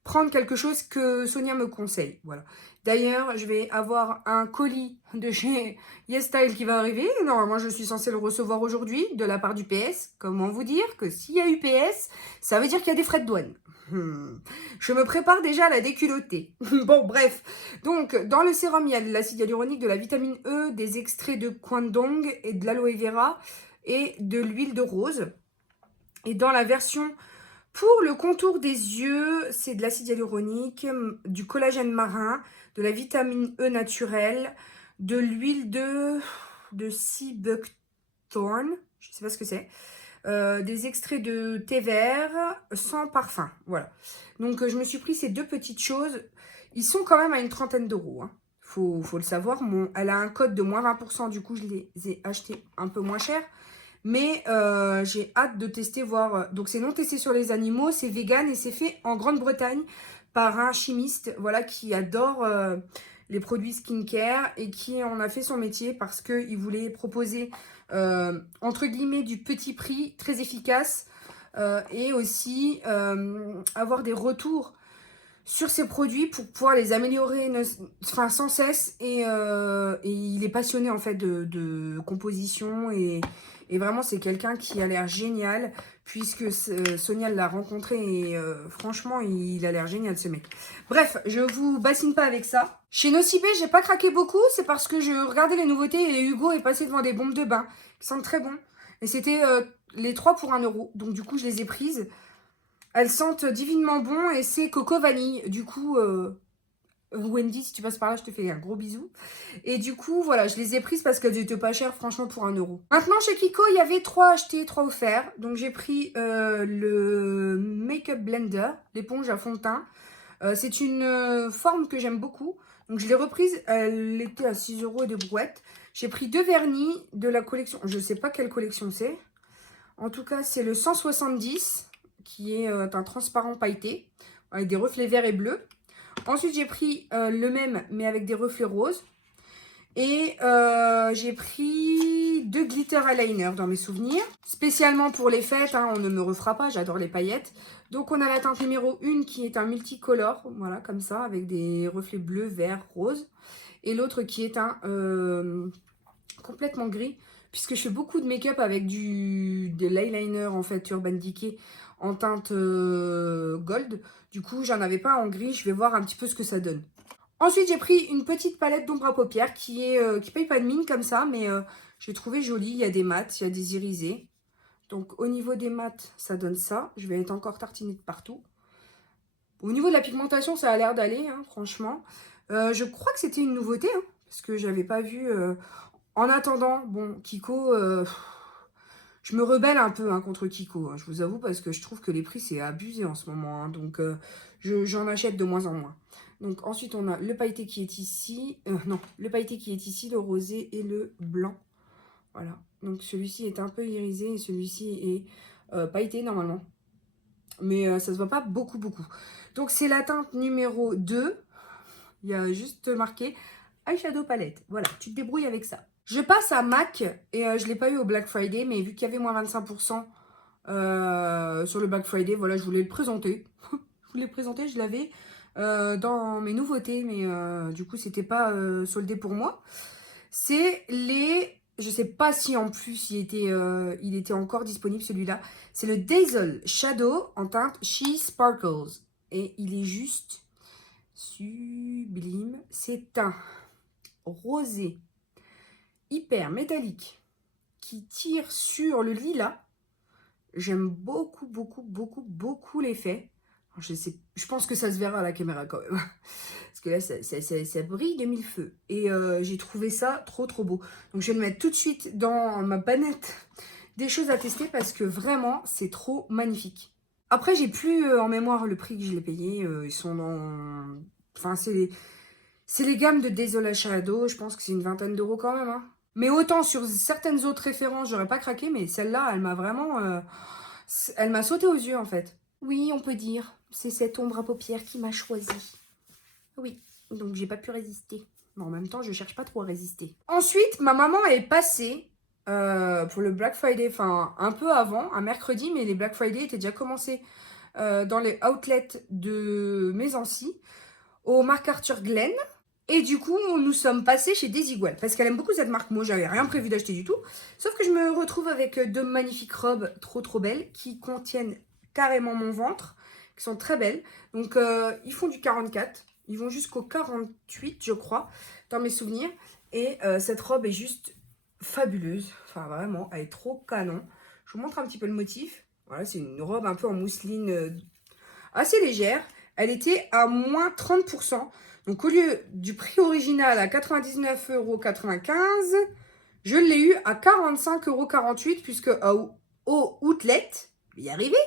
prendre quelque chose que Sonia me conseille, voilà. D'ailleurs, je vais avoir un colis de chez YesStyle qui va arriver. Normalement, je suis censée le recevoir aujourd'hui de la part du PS. Comment vous dire que s'il y a UPS, ça veut dire qu'il y a des frais de douane. Je me prépare déjà à la déculottée. Bon, bref. Donc, dans le sérum, il y a de l'acide hyaluronique, de la vitamine E, des extraits de kwandong et de l'aloe vera et de l'huile de rose. Et dans la version Pour le contour des yeux, c'est de l'acide hyaluronique, du collagène marin, de la vitamine E naturelle, de l'huile de sea buckthorn, je ne sais pas ce que c'est, des extraits de thé vert sans parfum, voilà. Donc je me suis pris ces deux petites choses. Ils sont quand même à une trentaine d'euros, hein. Faut le savoir. Elle a un code de moins 20%, du coup je les ai achetés un peu moins cher. Mais j'ai hâte de tester, voir. Donc c'est non testé sur les animaux, c'est vegan et c'est fait en Grande-Bretagne par un chimiste, voilà, qui adore les produits skincare et qui en a fait son métier parce qu'il voulait proposer, entre guillemets, du petit prix, très efficace, et aussi avoir des retours sur ses produits pour pouvoir les améliorer enfin, sans cesse. Et il est passionné en fait de composition et vraiment c'est quelqu'un qui a l'air génial puisque Sonia l'a rencontré et franchement il a l'air génial ce mec. Bref, je vous bassine pas avec ça. Chez Nocibé, j'ai pas craqué beaucoup, c'est parce que je regardais les nouveautés et Hugo est passé devant des bombes de bain qui sentent très bon. Et c'était les 3 pour 1 €, donc du coup je les ai prises. Elles sentent divinement bon et c'est coco vanille. Du coup, Wendy, si tu passes par là, je te fais un gros bisou. Et du coup, voilà, je les ai prises parce qu'elles étaient pas chères, franchement, pour 1 €. Maintenant, chez Kiko, il y avait 3 achetés, 3 offerts. Donc, j'ai pris le Make-up Blender, l'éponge à fond de teint. C'est une forme que j'aime beaucoup. Donc, je l'ai reprise. Elle était à 6 € et des brouettes. J'ai pris 2 vernis de la collection. Je sais pas quelle collection c'est. En tout cas, c'est le 170 qui est un transparent pailleté avec des reflets verts et bleus. Ensuite, j'ai pris le même mais avec des reflets roses. Et j'ai pris 2 glitter eyeliner dans mes souvenirs. Spécialement pour les fêtes, hein, on ne me refera pas, j'adore les paillettes. Donc on a la teinte numéro 1 qui est un multicolore, voilà, comme ça, avec des reflets bleus, verts, roses. Et l'autre qui est un complètement gris, puisque je fais beaucoup de make-up avec de l'eyeliner en fait Urban Decay en teinte gold. Du coup, j'en avais pas en gris, je vais voir un petit peu ce que ça donne. Ensuite, j'ai pris une petite palette d'ombre à paupières qui paye pas de mine comme ça, mais j'ai trouvé jolie. Il y a des mats, il y a des irisés. Donc au niveau des mats, ça donne ça. Je vais être encore tartinée de partout. Au niveau de la pigmentation, ça a l'air d'aller, hein, franchement. Je crois que c'était une nouveauté, hein, parce que j'avais pas vu. En attendant, bon, Kiko, je me rebelle un peu, hein, contre Kiko, hein, je vous avoue, parce que je trouve que les prix, c'est abusé en ce moment. Hein, donc, j'en achète de moins en moins. Donc, ensuite, on a le pailleté qui est ici. Non, le pailleté qui est ici, le rosé et le blanc. Voilà. Donc, celui-ci est un peu irisé et celui-ci est pailleté, normalement. Mais ça se voit pas beaucoup, beaucoup. Donc, c'est la teinte numéro 2. Il y a juste marqué Eyeshadow Palette. Voilà, tu te débrouilles avec ça. Je passe à MAC et je ne l'ai pas eu au Black Friday, mais vu qu'il y avait moins 25% sur le Black Friday, voilà, je voulais le présenter. Je voulais le présenter, je l'avais dans mes nouveautés, mais du coup, c'était pas soldé pour moi. C'est les... Je sais pas si en plus il était encore disponible celui-là. C'est le Dazzle Shadow en teinte She Sparkles. Et il est juste sublime. C'est un rosé hyper métallique qui tire sur le lilas. J'aime beaucoup, beaucoup, beaucoup, beaucoup l'effet. Je pense que ça se verra à la caméra quand même. Parce que là, ça brille de mille feux. Et j'ai trouvé ça trop, trop beau. Donc, je vais le mettre tout de suite dans ma banette des choses à tester parce que vraiment, c'est trop magnifique. Après, j'ai plus en mémoire le prix que je l'ai payé. Ils sont dans... Enfin, c'est les gammes de Dazzle Shadow. Je pense que c'est une vingtaine d'euros quand même. Hein. Mais autant sur certaines autres références, j'aurais pas craqué. Mais celle-là, elle m'a vraiment... elle m'a sauté aux yeux en fait. Oui, on peut dire. C'est cette ombre à paupières qui m'a choisi. Oui, donc j'ai pas pu résister. Mais en même temps, je cherche pas trop à résister. Ensuite, ma maman est passée pour le Black Friday, enfin un peu avant, un mercredi, mais les Black Friday étaient déjà commencés dans les outlets de Maisance-y, au MacArthur Glen. Et du coup, nous sommes passés chez Desigual, parce qu'elle aime beaucoup cette marque. Moi, j'avais rien prévu d'acheter du tout. Sauf que je me retrouve avec deux magnifiques robes trop trop belles, qui contiennent carrément mon ventre, qui sont très belles. Donc, ils font du 44. Ils vont jusqu'au 48, je crois, dans mes souvenirs. Et cette robe est juste fabuleuse. Enfin, vraiment, elle est trop canon. Je vous montre un petit peu le motif. Voilà, c'est une robe un peu en mousseline assez légère. Elle était à moins 30%. Donc, au lieu du prix original à 99,95 €, je l'ai eu à 45,48 € puisque au outlet, y arrivé,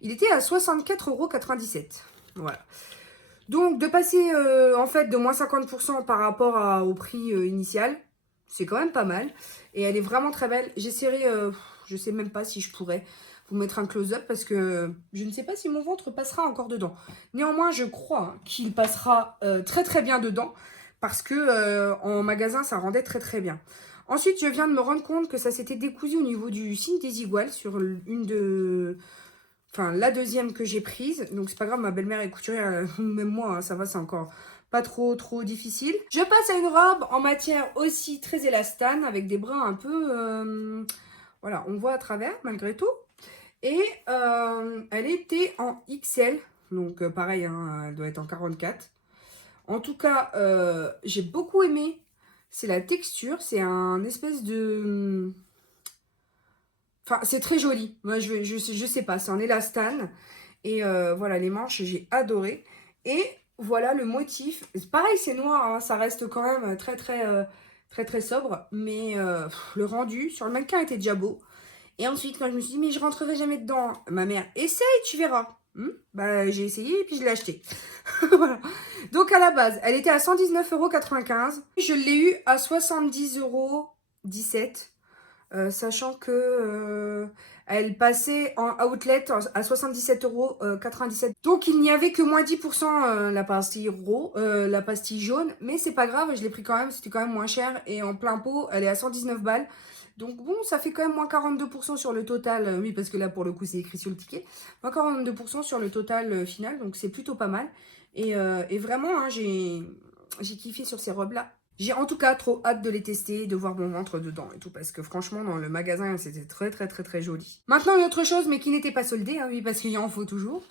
il était à 64,97 €. Voilà. Donc, de passer en fait de moins 50% par rapport au prix initial, c'est quand même pas mal. Et elle est vraiment très belle. J'essaierai, je sais même pas si je pourrais vous mettre un close-up parce que je ne sais pas si mon ventre passera encore dedans. Néanmoins, je crois qu'il passera très très bien dedans parce que en magasin, ça rendait très très bien. Ensuite, je viens de me rendre compte que ça s'était décousu au niveau du signe des iguales sur une de... Enfin, la deuxième que j'ai prise. Donc, c'est pas grave, ma belle-mère est couturière. Même moi, hein, ça va, c'est encore pas trop difficile. Je passe à une robe en matière aussi très élastane avec des brins un peu... voilà, on voit à travers malgré tout. Et elle était en XL. Donc, pareil, hein, elle doit être en 44. En tout cas, j'ai beaucoup aimé. C'est la texture. C'est un espèce de... Enfin, c'est très joli. Moi, je sais pas, c'est en élastane. Et voilà, les manches, j'ai adoré. Et voilà le motif. Pareil, c'est noir, hein, ça reste quand même très sobre. Mais le rendu sur le mannequin était déjà beau. Et ensuite, quand je me suis dit, mais je rentrerai jamais dedans. Ma mère, essaye, tu verras. Bah, j'ai essayé et puis je l'ai acheté. Voilà. Donc, à la base, elle était à 119,95 €. Je l'ai eu à 70,17 €. Sachant que elle passait en outlet à 77,97 €. Donc il n'y avait que moins 10% la pastille jaune, mais c'est pas grave, je l'ai pris quand même, c'était quand même moins cher. Et en plein pot, elle est à 119 balles. Donc bon, ça fait quand même moins 42% sur le total. Oui, parce que là, pour le coup, c'est écrit sur le ticket. Moins 42% sur le total final, donc c'est plutôt pas mal. Et vraiment, hein, j'ai kiffé sur ces robes-là. J'ai en tout cas trop hâte de les tester, de voir mon ventre dedans et tout, parce que franchement, dans le magasin, c'était très joli. Maintenant, une autre chose, mais qui n'était pas soldée, hein, oui, parce qu'il en faut toujours.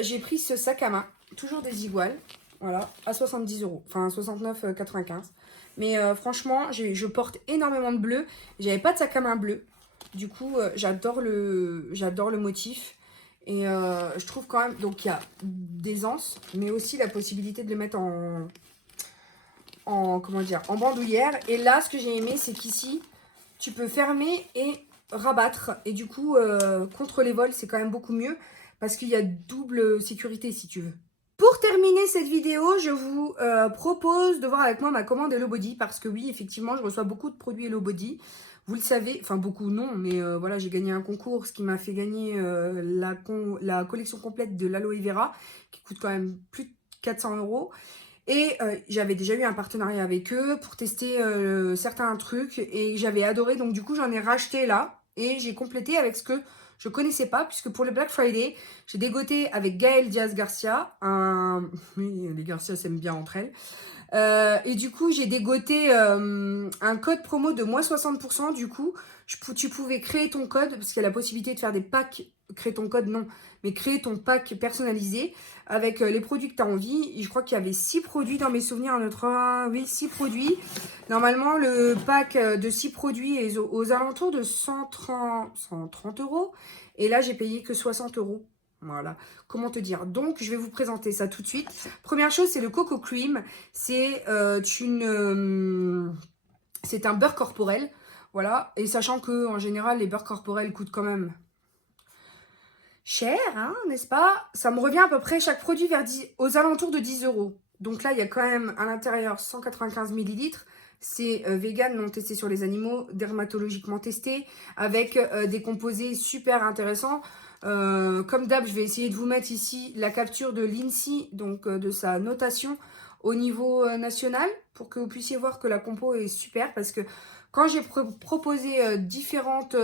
J'ai pris ce sac à main, toujours des iguales, voilà, à 70 €, enfin 69,95 €. Mais franchement, je porte énormément de bleu. J'avais pas de sac à main bleu. Du coup, j'adore le motif. Et je trouve quand même, donc il y a des anses, mais aussi la possibilité de les mettre comment dire, en bandoulière. Et là, ce que j'ai aimé, c'est qu'ici, tu peux fermer et rabattre. Et du coup, contre les vols, c'est quand même beaucoup mieux parce qu'il y a double sécurité si tu veux. Pour terminer cette vidéo, je vous propose de voir avec moi ma commande Hello Body parce que oui, effectivement, je reçois beaucoup de produits Hello Body. Vous le savez, enfin beaucoup non, mais voilà, j'ai gagné un concours, ce qui m'a fait gagner la collection complète de l'aloe vera qui coûte quand même plus de 400 €. Et j'avais déjà eu un partenariat avec eux pour tester certains trucs et j'avais adoré. Donc du coup, j'en ai racheté là et j'ai complété avec ce que je connaissais pas. Puisque pour le Black Friday, j'ai dégoté avec Gaëlle Diaz-Garcia. Oui, les Garcia s'aiment bien entre elles. Et du coup, j'ai dégoté un code promo de moins 60%. Du coup, tu pouvais créer ton code parce qu'il y a la possibilité de faire des packs. Créer ton code, non, mais créer ton pack personnalisé avec les produits que tu as envie. Et je crois qu'il y avait 6 produits dans mes souvenirs. Oui, 6 produits. Normalement, le pack de 6 produits est aux alentours de 130 €. Et là, j'ai payé que 60 €. Voilà, comment te dire. Donc, je vais vous présenter ça tout de suite. Première chose, c'est le Coco Cream. C'est c'est un beurre corporel. Voilà, et sachant que en général, les beurres corporels coûtent quand même cher, hein, n'est-ce pas? Ça me revient à peu près chaque produit aux alentours de 10 €. Donc là, il y a quand même à l'intérieur 195 ml. C'est vegan, non testé sur les animaux, dermatologiquement testé, avec des composés super intéressants. Comme d'hab, je vais essayer de vous mettre ici la capture de l'INSEE, donc de sa notation au niveau national, pour que vous puissiez voir que la compo est super, parce que quand j'ai proposé différentes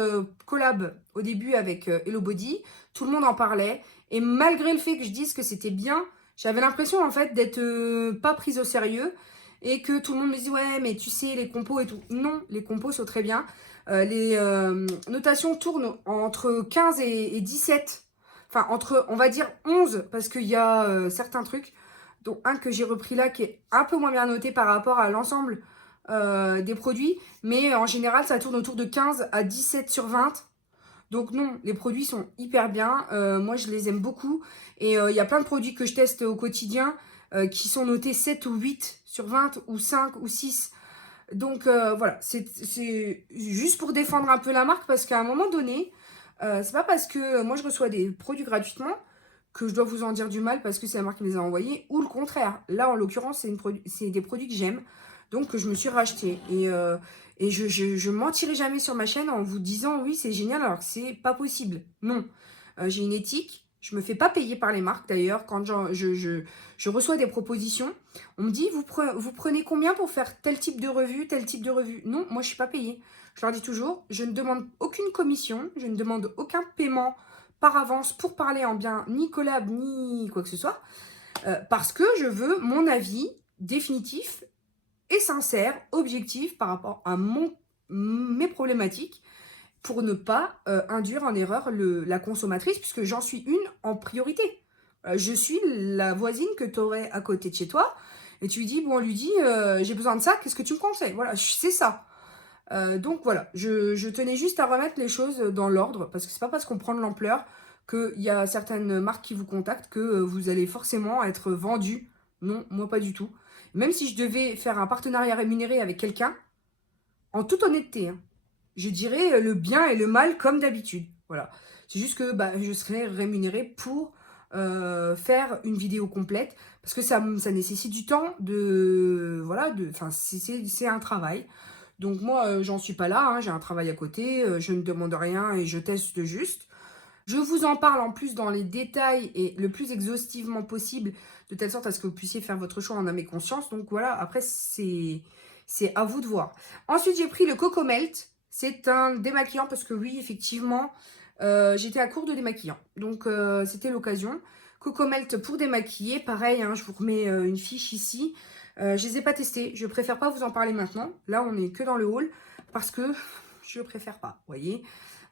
collabs au début avec Hello Body, tout le monde en parlait. Et malgré le fait que je dise que c'était bien, j'avais l'impression en fait d'être pas prise au sérieux. Et que tout le monde me dit ouais mais tu sais les compos et tout. Non, les compos sont très bien. Les notations tournent entre 15 et 17. Enfin entre on va dire 11 parce qu'il y a certains trucs. Dont un que j'ai repris là qui est un peu moins bien noté par rapport à l'ensemble des produits. Mais en général ça tourne autour de 15 à 17 sur 20. Donc non, les produits sont hyper bien. Moi, je les aime beaucoup. Et il y a plein de produits que je teste au quotidien qui sont notés 7 ou 8 sur 20 ou 5 ou 6. Donc voilà, c'est juste pour défendre un peu la marque parce qu'à un moment donné, c'est pas parce que moi je reçois des produits gratuitement que je dois vous en dire du mal parce que c'est la marque qui me les a envoyés ou le contraire. Là en l'occurrence, c'est des produits que j'aime donc que je me suis racheté. Et je mentirai jamais sur ma chaîne en vous disant oui c'est génial alors que c'est pas possible. Non, j'ai une éthique. Je me fais pas payer par les marques d'ailleurs. Quand je reçois des propositions, on me dit, vous prenez combien pour faire tel type de revue, tel type de revue? Non, moi, je suis pas payée. Je leur dis toujours, je ne demande aucune commission, je ne demande aucun paiement par avance pour parler en bien, ni collab, ni quoi que ce soit, parce que je veux mon avis définitif et sincère, objectif par rapport à mes problématiques pour ne pas induire en erreur la consommatrice, puisque j'en suis une en priorité. Je suis la voisine que tu aurais à côté de chez toi, et tu lui dis, bon, on lui dit, j'ai besoin de ça, qu'est-ce que tu me conseilles? Voilà, c'est ça. Donc voilà, je tenais juste à remettre les choses dans l'ordre, parce que c'est pas parce qu'on prend de l'ampleur qu'il y a certaines marques qui vous contactent que vous allez forcément être vendu. Non, moi pas du tout. Même si je devais faire un partenariat rémunéré avec quelqu'un, en toute honnêteté, hein, je dirais le bien et le mal comme d'habitude. Voilà. C'est juste que bah, je serais rémunérée pour faire une vidéo complète parce que ça nécessite du temps voilà, c'est un travail. Donc moi, j'en suis pas là, hein, j'ai un travail à côté, je ne demande rien et je teste juste. Je vous en parle en plus dans les détails et le plus exhaustivement possible, de telle sorte à ce que vous puissiez faire votre choix en âme et conscience. Donc voilà, après, c'est à vous de voir. Ensuite, j'ai pris le Coco Melt. C'est un démaquillant parce que oui, effectivement, j'étais à court de démaquillant. Donc, c'était l'occasion. Coco Melt pour démaquiller. Pareil, hein, je vous remets une fiche ici. Je les ai pas testés. Je préfère pas vous en parler maintenant. Là, on est que dans le haul parce que je préfère pas, vous voyez.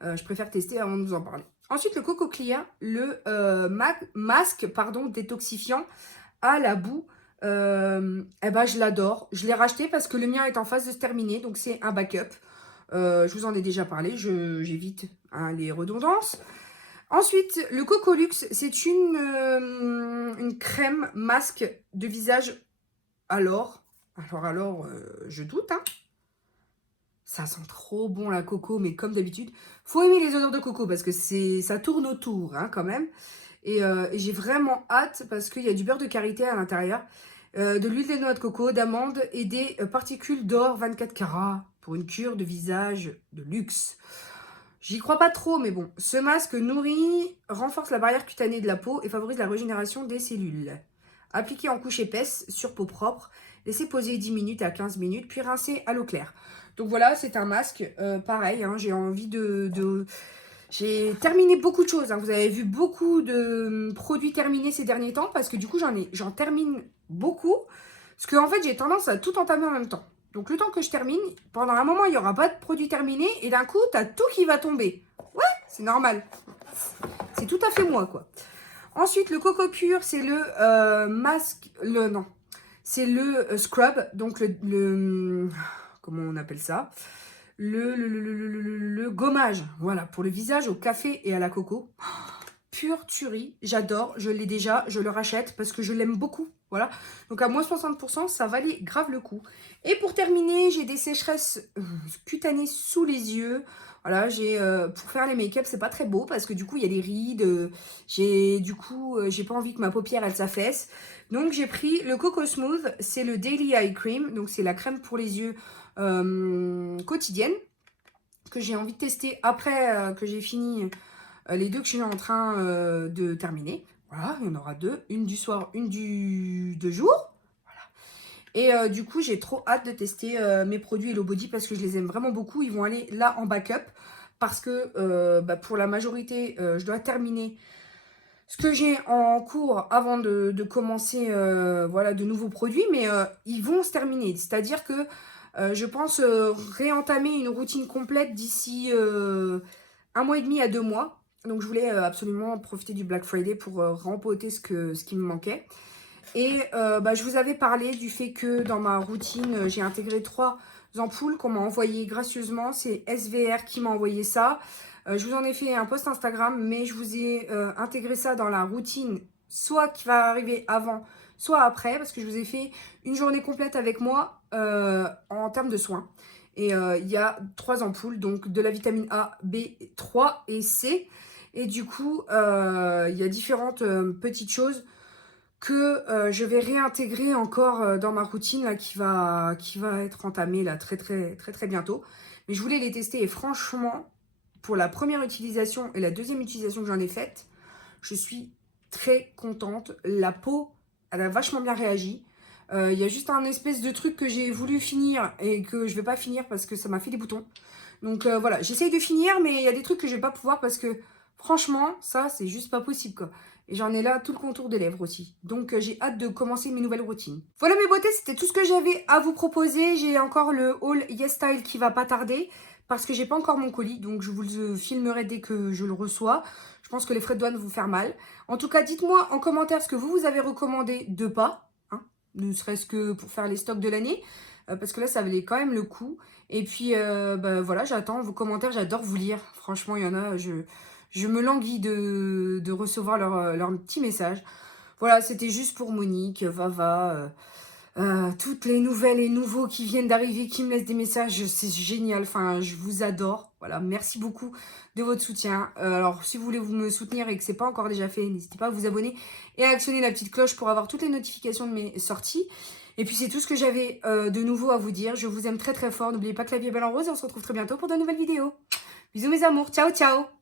Je préfère tester avant de vous en parler. Ensuite, le Coco Clear, le masque détoxifiant à la boue. Eh ben, je l'adore. Je l'ai racheté parce que le mien est en phase de se terminer. Donc, c'est un backup. Je vous en ai déjà parlé. J'évite hein, les redondances. Ensuite, le Coco Luxe, c'est une crème masque de visage alors. Je doute, hein. Ça sent trop bon la coco, mais comme d'habitude, faut aimer les odeurs de coco parce que ça tourne autour hein, quand même. Et j'ai vraiment hâte parce qu'il y a du beurre de karité à l'intérieur, de l'huile de noix de coco, d'amande et des particules d'or 24 carats pour une cure de visage de luxe. J'y crois pas trop, mais bon. Ce masque nourrit, renforce la barrière cutanée de la peau et favorise la régénération des cellules. Appliqué en couche épaisse sur peau propre, laissez poser 10 minutes à 15 minutes, puis rincer à l'eau claire. Donc voilà, c'est un masque, pareil, hein, j'ai envie J'ai terminé beaucoup de choses, hein. Vous avez vu beaucoup de produits terminés ces derniers temps, parce que du coup, j'en termine beaucoup. Parce qu'en fait, j'ai tendance à tout entamer en même temps. Donc le temps que je termine, pendant un moment, il n'y aura pas de produit terminé, et d'un coup, tu as tout qui va tomber. Ouais, c'est normal. C'est tout à fait moi, quoi. Ensuite, le Coco Pur, c'est le masque, non, c'est le scrub, donc comment on appelle ça? Le gommage, voilà, pour le visage au café et à la coco. Pure tuerie, j'adore, je l'ai déjà, je le rachète parce que je l'aime beaucoup, voilà. Donc à moins 60%, ça valait grave le coup. Et pour terminer, j'ai des sécheresses cutanées sous les yeux. Voilà, pour faire les make-up, c'est pas très beau parce que du coup, il y a des rides. J'ai pas envie que ma paupière, elle s'affaisse. Donc j'ai pris le Coco Smooth, c'est le Daily Eye Cream, donc c'est la crème pour les yeux quotidienne que j'ai envie de tester après que j'ai fini les deux que je suis en train de terminer. Voilà, il y en aura deux, une du soir, une de jour. Voilà. Et du coup, j'ai trop hâte de tester mes produits Hello Body parce que je les aime vraiment beaucoup. Ils vont aller là en backup parce que pour la majorité, je dois terminer ce que j'ai en cours avant de commencer voilà, de nouveaux produits. Mais ils vont se terminer. C'est-à-dire que je pense réentamer une routine complète d'ici 1 mois et demi à 2 mois. Donc je voulais absolument profiter du Black Friday pour rempoter ce qui me manquait. Et je vous avais parlé du fait que dans ma routine, j'ai intégré 3 ampoules qu'on m'a envoyées gracieusement. C'est SVR qui m'a envoyé ça. Je vous en ai fait un post Instagram, mais je vous ai intégré ça dans la routine, soit qui va arriver avant, soit après, parce que je vous ai fait une journée complète avec moi en termes de soins. Et il y a 3 ampoules, donc de la vitamine A, B3 et C. Et du coup, il y a différentes petites choses que je vais réintégrer encore dans ma routine là, qui va être entamée là, très bientôt. Mais je voulais les tester et franchement, pour la première utilisation et la deuxième utilisation que j'en ai faite, je suis très contente. La peau, elle a vachement bien réagi. Il y a juste un espèce de truc que j'ai voulu finir et que je vais pas finir parce que ça m'a fait des boutons. Donc voilà, j'essaye de finir, mais il y a des trucs que je vais pas pouvoir parce que franchement, ça, c'est juste pas possible quoi. Et j'en ai là tout le contour des lèvres aussi. Donc j'ai hâte de commencer mes nouvelles routines. Voilà mes beautés, c'était tout ce que j'avais à vous proposer. J'ai encore le haul YesStyle qui va pas tarder parce que j'ai pas encore mon colis. Donc je vous le filmerai dès que je le reçois. Je pense que les frais de douane vont vous faire mal. En tout cas, dites-moi en commentaire ce que vous avez recommandé de pas. Hein, ne serait-ce que pour faire les stocks de l'année. Parce que là, ça valait quand même le coup. Et puis, bah, voilà, j'attends vos commentaires. J'adore vous lire. Franchement, il y en a, je me languis de recevoir leurs petits messages. Voilà, c'était juste pour Monique, Vava, toutes les nouvelles et nouveaux qui viennent d'arriver, qui me laissent des messages. C'est génial. Enfin, je vous adore. Voilà, merci beaucoup de votre soutien. Alors, si vous voulez vous me soutenir et que c'est pas encore déjà fait, n'hésitez pas à vous abonner et à actionner la petite cloche pour avoir toutes les notifications de mes sorties. Et puis, c'est tout ce que j'avais de nouveau à vous dire. Je vous aime très fort. N'oubliez pas que la vie est belle en rose et on se retrouve très bientôt pour de nouvelles vidéos. Bisous mes amours. Ciao, ciao.